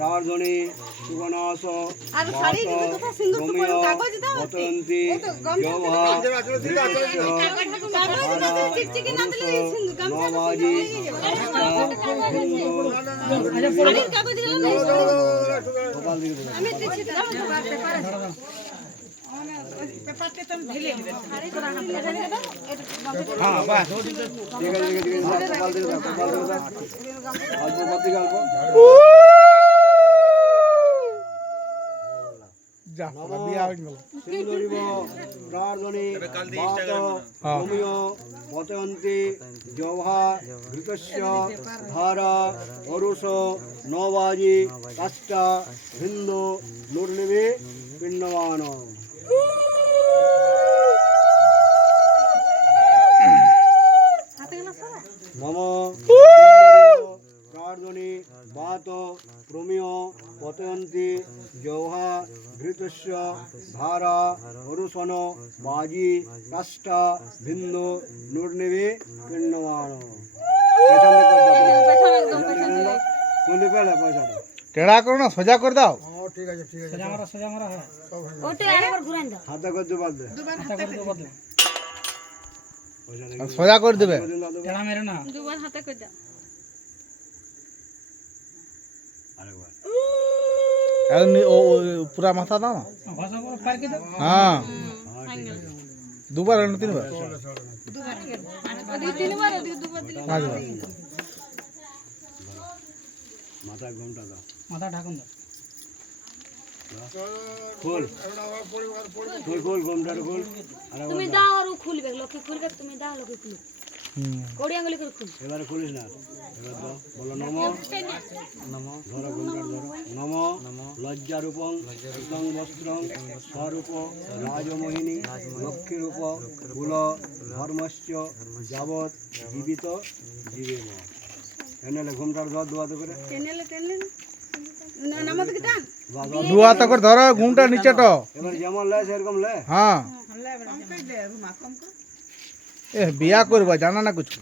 রাজনী সুগনাস রমিয় বতন্তি জওহা নবাজি রাজনী রমিয় বতন্তি জওহা ঘৃতস্য ধারা অরুষ নবাজি কাষ্টা হিন্দু নুর্নিবি পিণ্ডবান মম রাজনী বাত রমিয় পতয়ন্তি জৌহা ঘৃতস্য ধারা অরুষণ বাজি কাষ্টা ভিন্দু নুর্নিবি পিণ্ডবান পয়সাটা টেড়া করো না, সোজা করে দাও। ঠিক আছে ঠিক আছে সোজা মারা হ্যাঁ হাতে করতে পারবে সোজা করে দেবে। টেড়া মেরে না দুবার হাতে করে দাও পুরা মাথা দাও না। হ্যাঁ দুবার না তিনবার? পাঁচবার। মাথা ঘুমটা দাও, মাথা ঢাকুন দাও, খোল খোল খোল ঘুমটা খোল। তুমি দাও আর খুলবে, লোকে খুলবে, তুমি দাও লোকে খুলবে। কোড়ি আঙ্গুলি করে খুল। এবারে খুলিস না, এবার দাও, বলো নম নম, ধরো ঘুমটা ধরো, নম লজ্জারূপং সুতং বস্ত্রং স্বরূপ রাজমোহিনী লক্ষ্মীরূপ কুল ধর্মস্য যাবৎ জীবিত জীবেম। এনে ঘুমটার ধর দুয়াতে করে, দুয়াতে করে ধরো ঘুমটা নিচেটা। এবার যেমন লে সেরকম লে। হ্যাঁ এ বিয়া করবা জানা না কিছু।